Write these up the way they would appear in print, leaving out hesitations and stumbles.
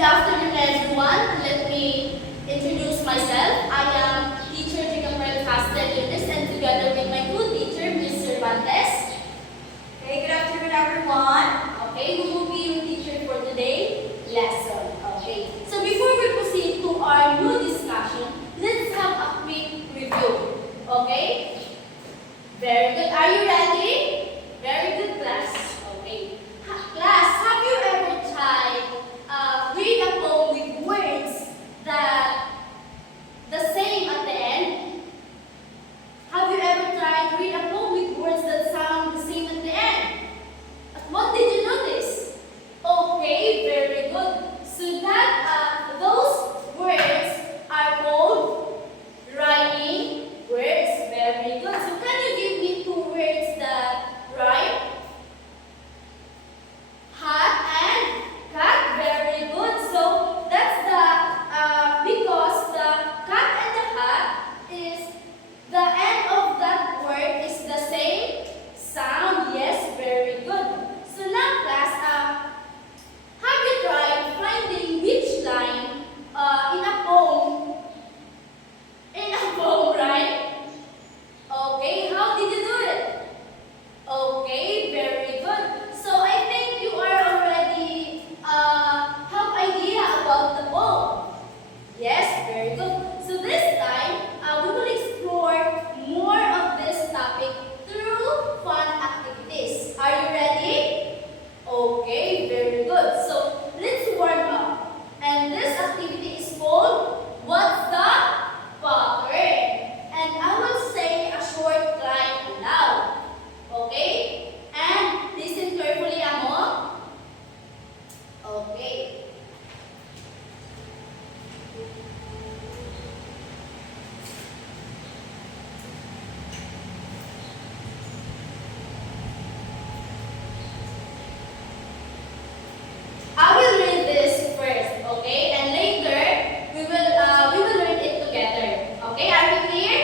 afternoon, everyone. Let me introduce myself. I am teacher Jigamel Castellanes, and together with my co-teacher, Ms. Cervantes. Okay, good afternoon, everyone. Okay, who will be your teacher for today's lesson? Okay, so before we proceed to our new discussion, let's have a quick review. Okay? Very good. Are you ready? Very good, class. Okay. Class, have you ever tried read a poem with words that the same at the end? Have you ever tried read a poem with words that sound the same at the end? What did you notice? Okay, very good. So that those words are called rhyming words. Very good. So can you give me two words that rhyme? Hat and cat. Very good. So that's because the cat and the hat is the end of that word is the same sound. Yes, very good. So now class, have you tried finding which line in a poem right? Okay, how did you do it? Okay, very good. So I think you are already have idea about the poem. Yes, very good. So this time, we will explore more of this topic through fun activities. Are you ready? Okay, very good. So let's warm up. And this activity is called What's the Pattern? And I will say a short line aloud. Okay? And listen carefully, Amo. Okay. I will read this first, okay? And later we will learn it together. Okay, are we clear?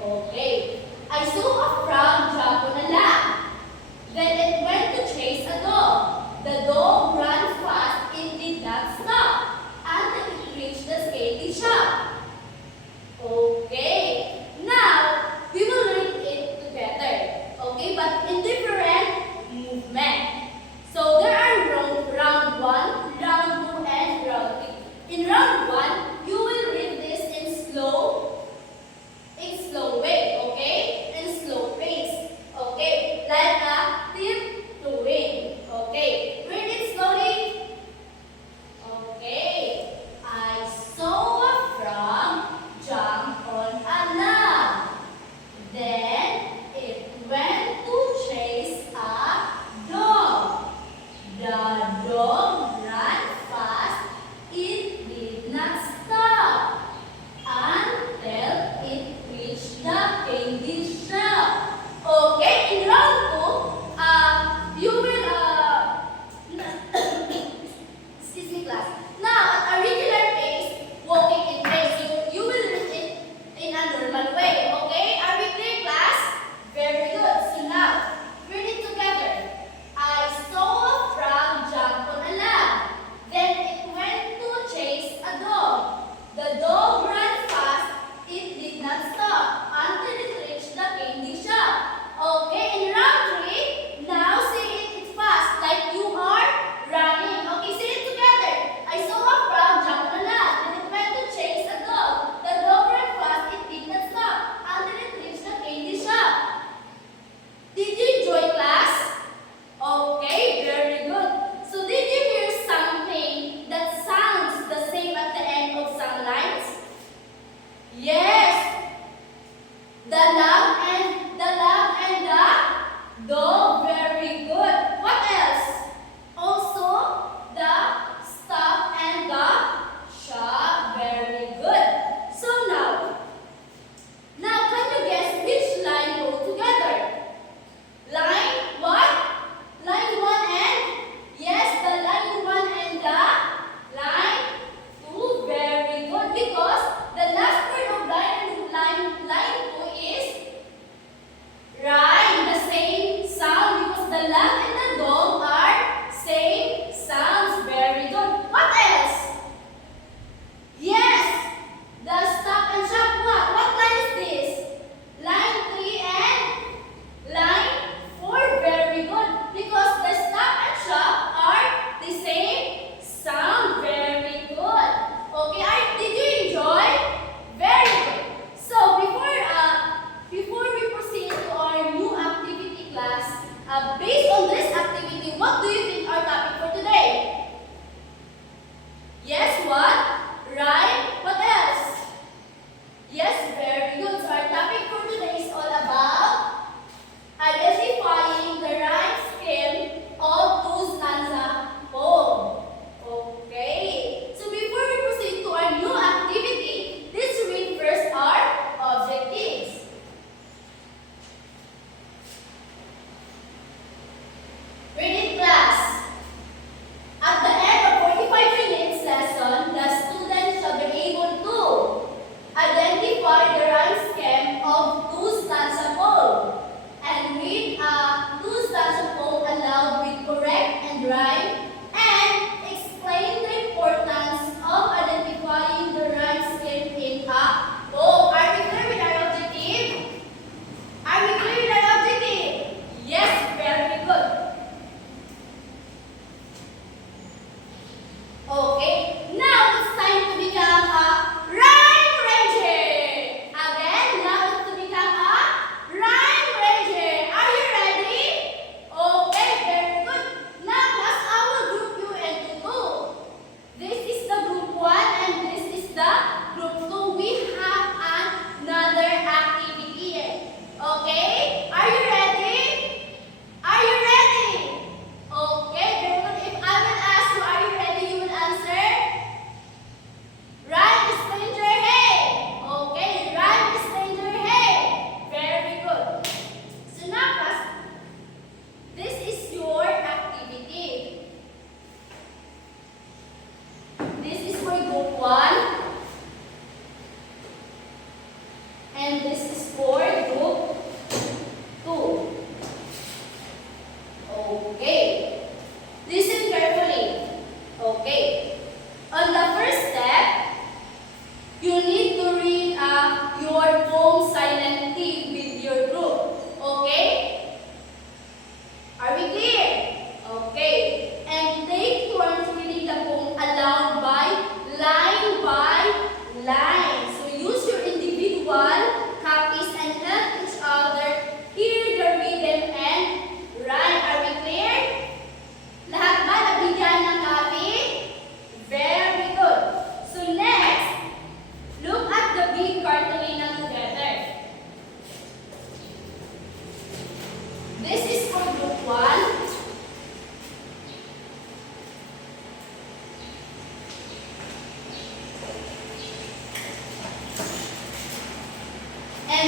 Okay. I saw a frog jump on a lamp. Then it went to chase a dog. The dog ran fast and did not stop until it reached the skating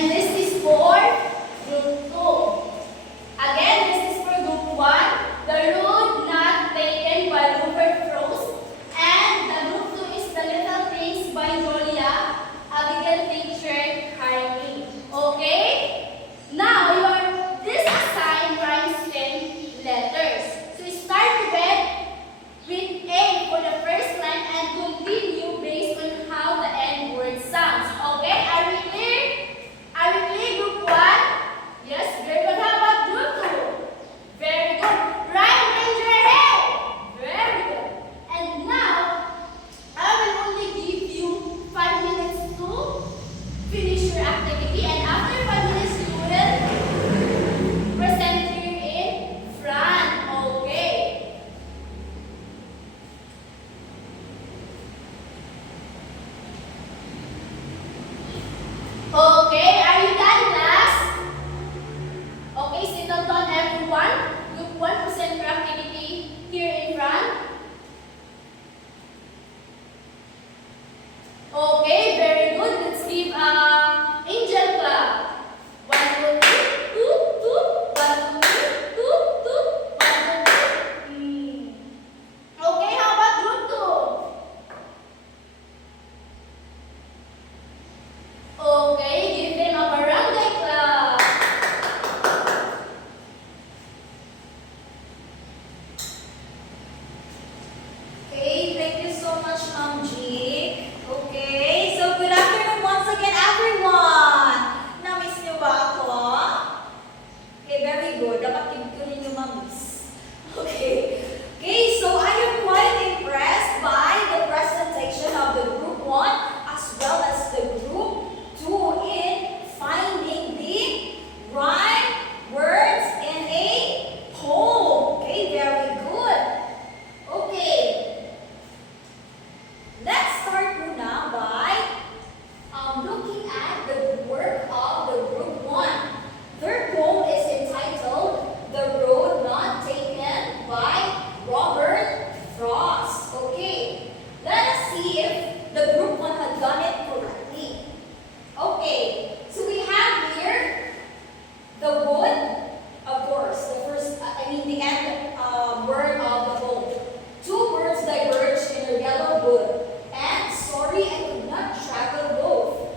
And this is for group 2. Again, this is for group 1. The road not taken by Rupert Frost. And the group 2 is The Little Things by Julia Abigail Fincher Carney. Okay? Now, this assigned rhymes and letters. So start with A for the first line and continue based on how the end word sounds. Okay? Are we clear? Are we clear, group 1? Yes, very good. How about group 2? Very good. Right, raise your hand. Very good. And now, I will only give you 5 minutes to finish your activity. And after 5 minutes, you will present here in front. Okay. Okay, are you done, class? Okay, settle down everyone. Group 1, present your activity here in front. Okay, very good. Let's give angel clap. 1, 2, 3, 2, 2. 1, 2, 3, 2, 2. 1, 2, 3. Okay, how about group 2? Okay, give them a barangay clap. Okay, thank you so much, Ma'am G. Okay, so good afternoon once again, everyone. Na-miss niyo ba ako? Okay, very good. Dapat ko ninyo ma-miss. Okay. Okay, so I am quite impressed by the presentation of the group 1 as well as the group 2 in finding the right words in a poem. Okay, very good. Okay. Let's start muna by looking at the work of the group 1. Their poem is entitled The Road Not Taken by Robert Frost. Okay, let us see if the group 1 had done it correctly. Okay, so we have here the wood, of course, the end word of the poem. 2 words diverged in a yellow wood. And sorry, I could not travel both.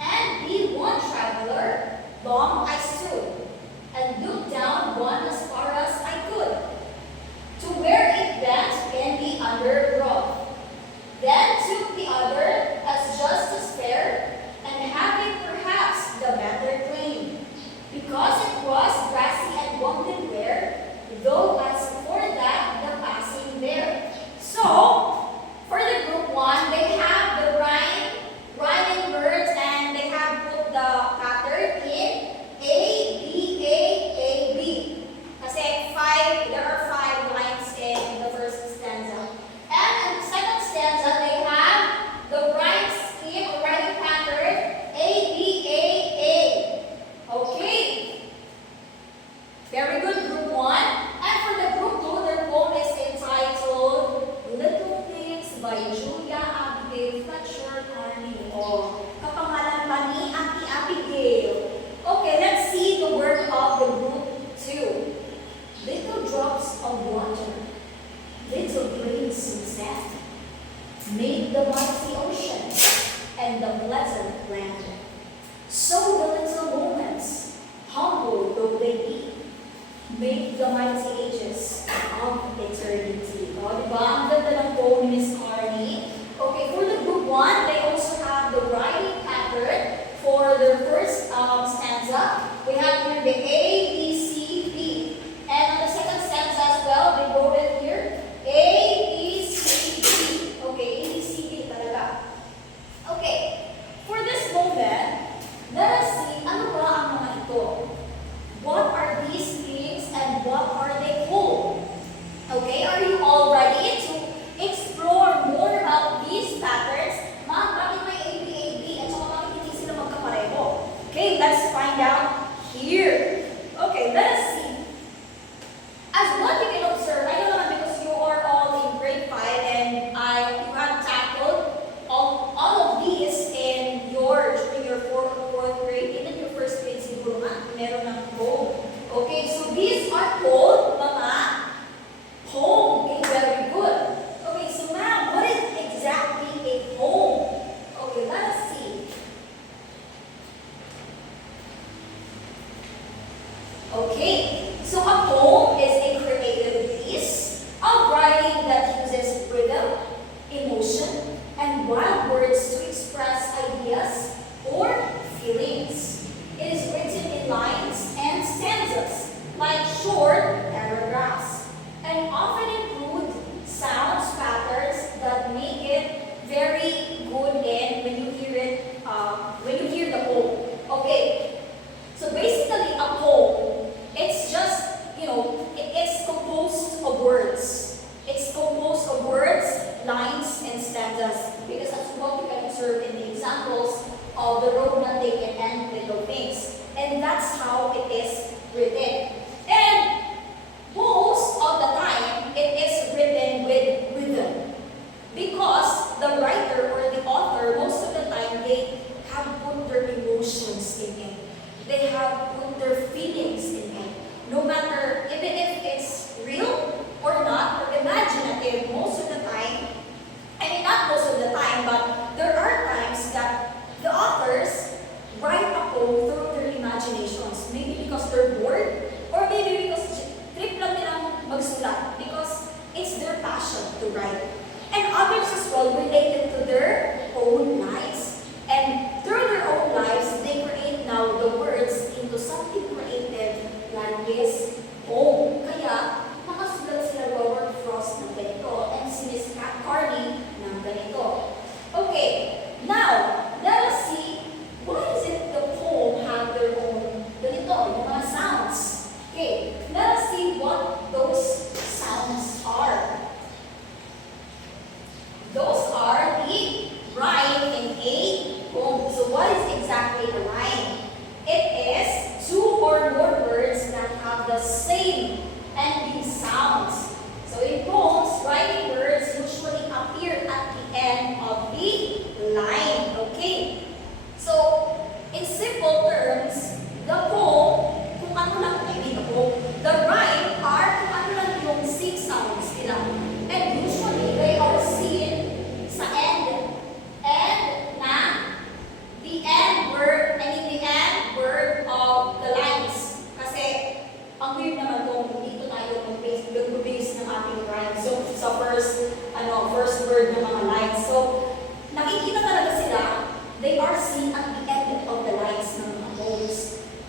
And be one traveler, long I stood, and looked down one as far as I could, to where it bent in the undergrowth. Then took the other as just as fair, and having perhaps the better claim, because it was grassy and woodland where, though as for that the passing there. So, for the group 1, they have the rhyming words and they have put the pattern in A, B, A, A, B. Kasi there are 5 lines in the first stanza. And in the second stanza, they have the rhyme scheme or rhyming pattern A, B, A, A. Okay. Very good, group 1. And for the group 2, their poem is entitled Little Things by Julia Abigail Fincher Carney. O, kapangalan pa ni Ate Abigail. Okay, let's see the work of the group 2. Little drops of water, little grains of sand, made the mighty ocean and the pleasant land. So the little moments, humble though they be, make the mighty ages of eternity. O, diba? Ang ganda ng poem ni Miss Carney. Okay, for the group 1, they also have the writing pattern for their first stanza. We have here the A, B, C, D. And on the second stanza as well, they wrote it here, A, B, C, D. Okay, A, B, C, D talaga. Okay, for this moment, let us see, ano ba ang mga ito? What are these things and what are they called? Okay, are you all ready to observe in the examples of the road not taken and little things. And that's how it is written. And most of the time, it is written with rhythm. Because the writer or the author, most of the time, they have put their emotions in it. They have put their feelings in it. No matter, even if it's real or not, or imaginative, most of the time, I mean, not most of the time, but there are times that the authors write a poem through their imaginations. Maybe because they're bored, or maybe because trip lang nilang magsulat, because it's their passion to write. And others as well relate it to their own lives. And through their own lives, they create now the words into something creative like this poem. Kaya, nakasulat sila Robert Frost ng ganito and si Miss Carney ng ganito. Okay, now, let us see why is it the poem have their own ganito, yung mga sounds. Okay, let us see what those sounds are. Those are the rhyme in a poem. So what is exactly a rhyme? It is two or more words that have the same ending sounds. So in poems, rhyming words usually appear at the end of the line. Okay? So, in simple terms, the poem, kung ano lang, the rhyme are kung ano lang yung six sounds nila. And usually, they are seen sa end. End na the end word, the end word of the lines. Kasi, ang weird naman kung dito tayo mag-base ng ating rhyme. So, sa first word ng mga lines. So, nakikita talaga sila, they are seen at the end of the lines ng mga poems.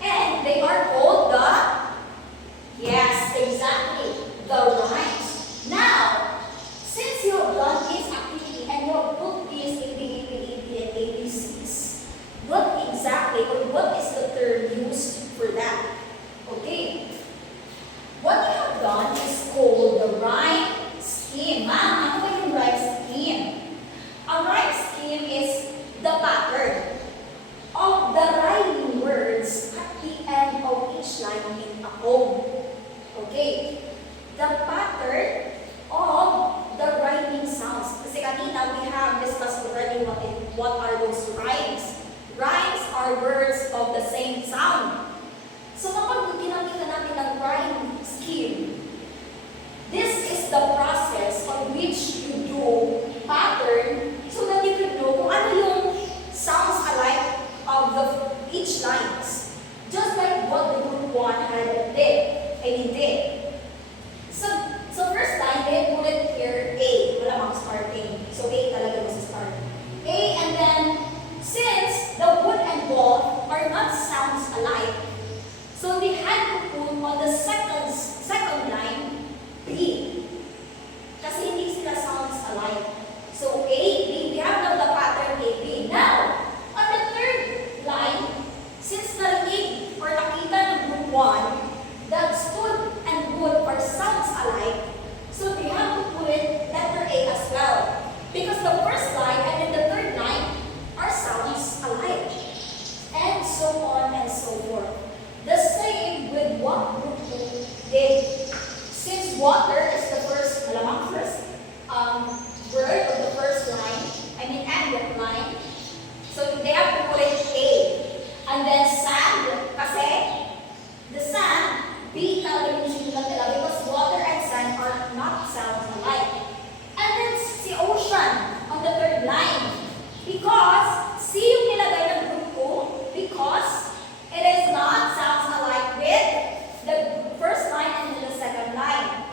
And they are called the, yes, exactly, the rhymes. Now, since you have done this activity and you have put this in the and ABCs, what exactly or what is the term used for that? Okay. What you have done is called the rhyme scheme. Ma'am, ano ba yung rhyme scheme? A rhyme scheme is the pattern of the rhyming words at the end of each line in a poem. Okay? The pattern of the rhyming sounds. Kasi kanina we have discussed already what are those rhymes. Rhymes are words of the same sound. So kapag ginamit natin ng rhyme scheme, this is the process on which you do pattern so that you can know kung ano yung sounds alike of each lines. Just like what the group 1 did. So first line, they put it here, A. Wala mang starting. So A talaga mas start. A, and then, since the wood and ball are not sounds alike, so they had to put on the second line, B. Kasi hindi sila sounds alike. So A, B, we have now the pattern A, B. Now, on the third line, since narinig or nakita ng group 1 that stood and wood are sounds alike, so they have to put it letter A as well. Because the first line and then the third line are sounds alike. And so on and so forth. The same with what group 2 did. Since water is the first word of the first line, end line, so they have to put it A. And then sand, kasi the sand, B talaga yung sinulat nila because water and sand are not sounds alike. And then si ocean on the third line, because C yung nilagay ng group 2 because it is not sounds alike with the first line and then the second line.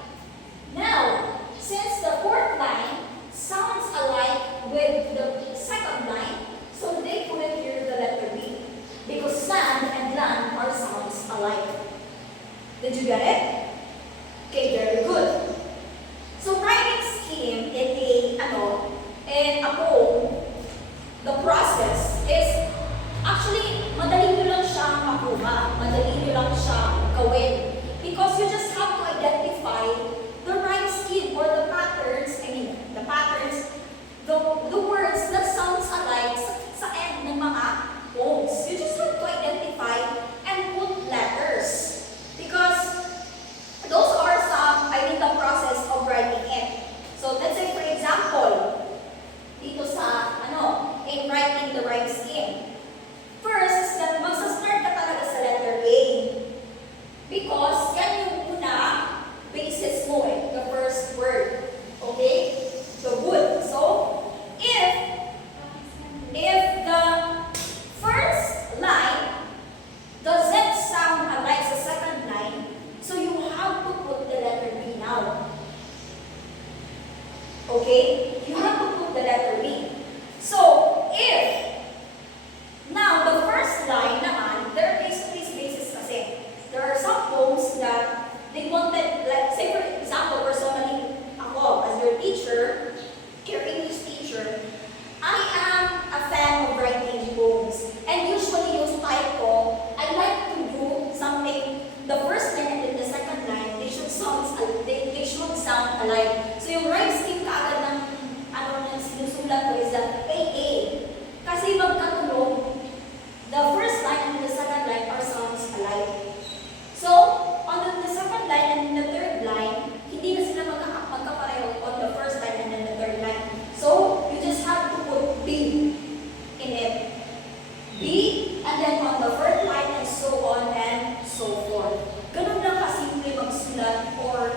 okay, you have to put the letter B. So, if, now the first line naman, there are case-to-case basis kasi. There are some poems that they wanted, like, say for example, personally, ako, as your teacher, your English teacher, I am a fan of writing poems. And usually yung style ko, I like to do something, the first line and then the second line, they should sound alike. So yung rhyme scheme kaagad ng sinusulat ko is that AA. Kasi magkatulong, the first line and the second line are sounds alike. So, on the second line and the third line, hindi na sila magkapareho on the first line and then the third line. So, you just have to put B in it. B, and then on the fourth line, and so on and so forth. Ganun lang kasimple magsulat or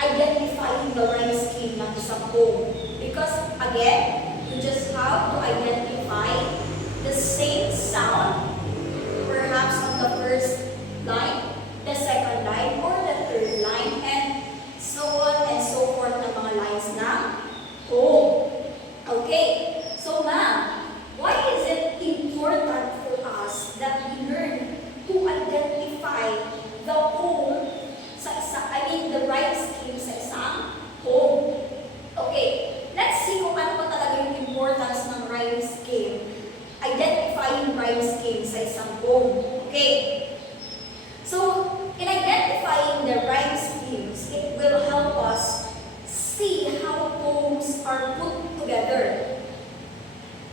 identifying the rhyme scheme ng isang poem. Because, again, you just have to identify the same sound, perhaps on the first line, the second line, or the third line, and so on and so forth ng mga lines ng poem. Okay, so ma'am, why is it important for us that we learn to identify the poem the rhyme scheme sa isang poem? Okay, let's see kung ano pa talaga yung importance ng rhyme scheme. Identifying rhyme scheme sa isang poem. Okay, so in identifying the rhyme schemes, it will help us see how poems are put together,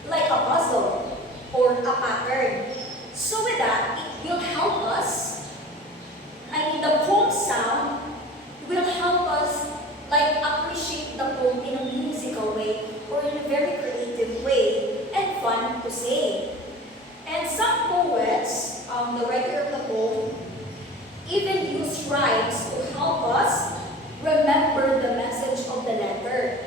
like a puzzle or a pattern. So with that, it will help us, the poem sound will help us like appreciate the poem in a musical way or in a very creative way and fun to say. And some poets, the writer of the poem, even use rhymes to help us remember the message of the letter.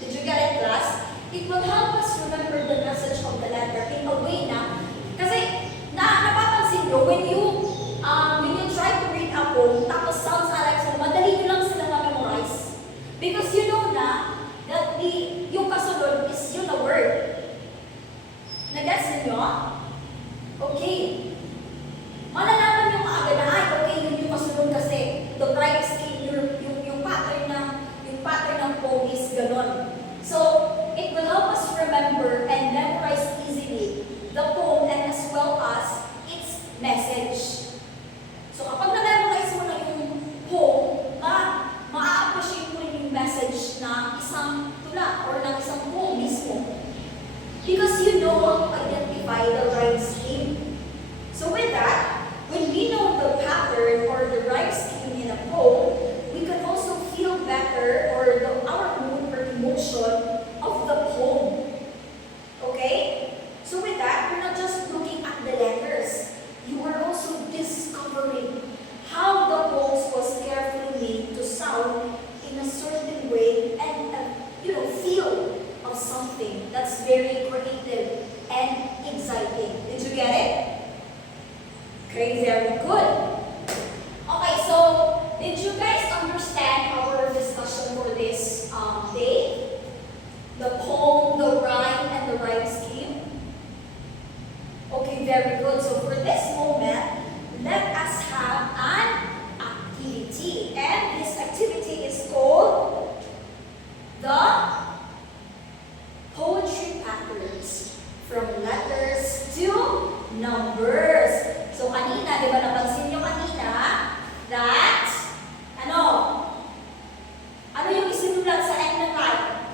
Did you get it, class? It will help us remember the message of the letter in a way na, kasi napapansin nyo, when you try to read a poem, tapos sounds alike sila, madali nyo lang sila ma-memorize. Because you know na, that yung kasunod is yun a word. Nag-gets ninyo? Okay. Malalaman nyo kaagad na, okay, yun yung kasunod kasi the rhyme scheme, yung pattern ng poem is ganon. So, it will help us remember and memorize easily the poem and as well as its message. So, kapag na-memorize mo na yung poem, ma-appreciate mo rin yung message na isang tula or ng isang poem mismo. Because you know how to identify the rhyme scheme. So with that, when we know the pattern or the rhyme scheme in a poem, we can also feel better or our mood or emotion of the poem. Okay? So with that, we're not just looking at the letters. You are also discovering how the poem was carefully made to sound in a certain way and feel of something that's very creative and exciting. Did you get it? Okay, very good. Okay, so did you guys understand our discussion for this day? The poem, the rhyme, and the rhyme scheme? Okay, very good. So for this moment, let us have an activity. And this activity is called the poetry patterns from letters to numbers. So kanina, di ba napansin nyo kanina that, ano yung isinulat sa end ng line?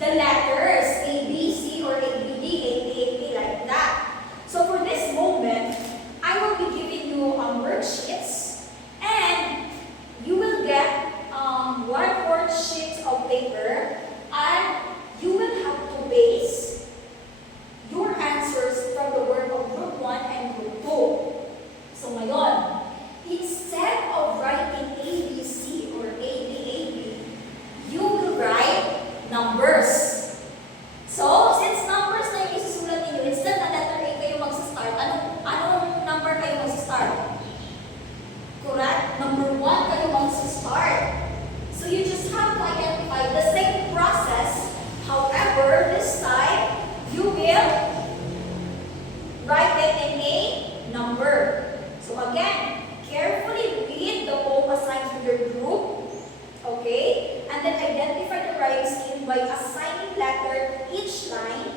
The letters, A, B, C, or A, B, D, A, T, A, P, like that. So for this moment, I will be giving you worksheets, and you will get 1/4 sheet of paper, and you will have to base your answers from the work of Group 1 and Group 2. by assigning letter each line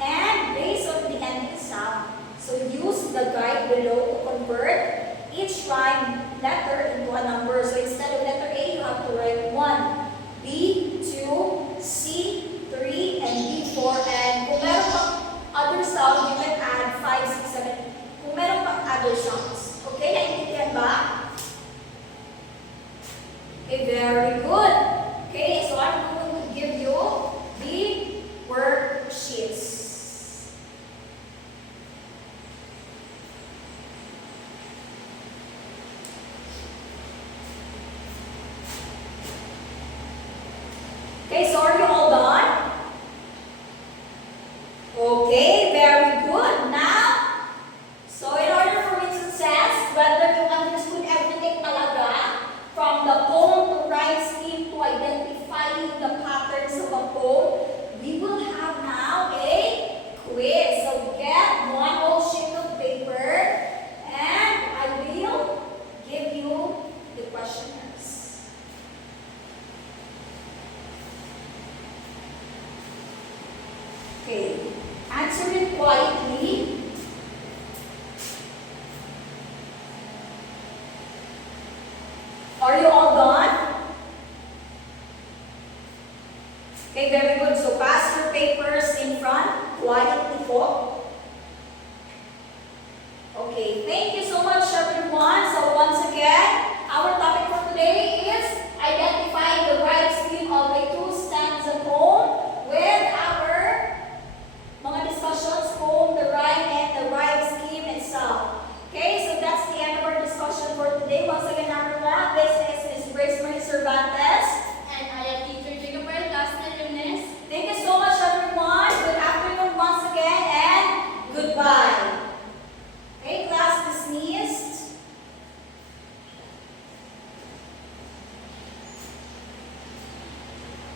and based on the ending sound. So use the guide below to convert each line letter into a number. So instead of letter A, you have to write 1, B, 2, C, 3, and D4. And kung meron pang other sound, you can add 5, 6, 7. Kung meron pang other sounds. Okay, naintindihan ba? Okay, very good. Okay, so I'm going to give you the worksheets. Okay, so are you all done? Okay, very good. Now, so in order for me to test whether you understood everything talaga, from the poem to rhyme scheme to identifying the patterns of a poem, we will have now a quiz. So get one whole sheet of paper and I will give you the questionnaires. Okay, answer it quietly. Are you all done? Okay, very good. So pass your papers in front, quietly po.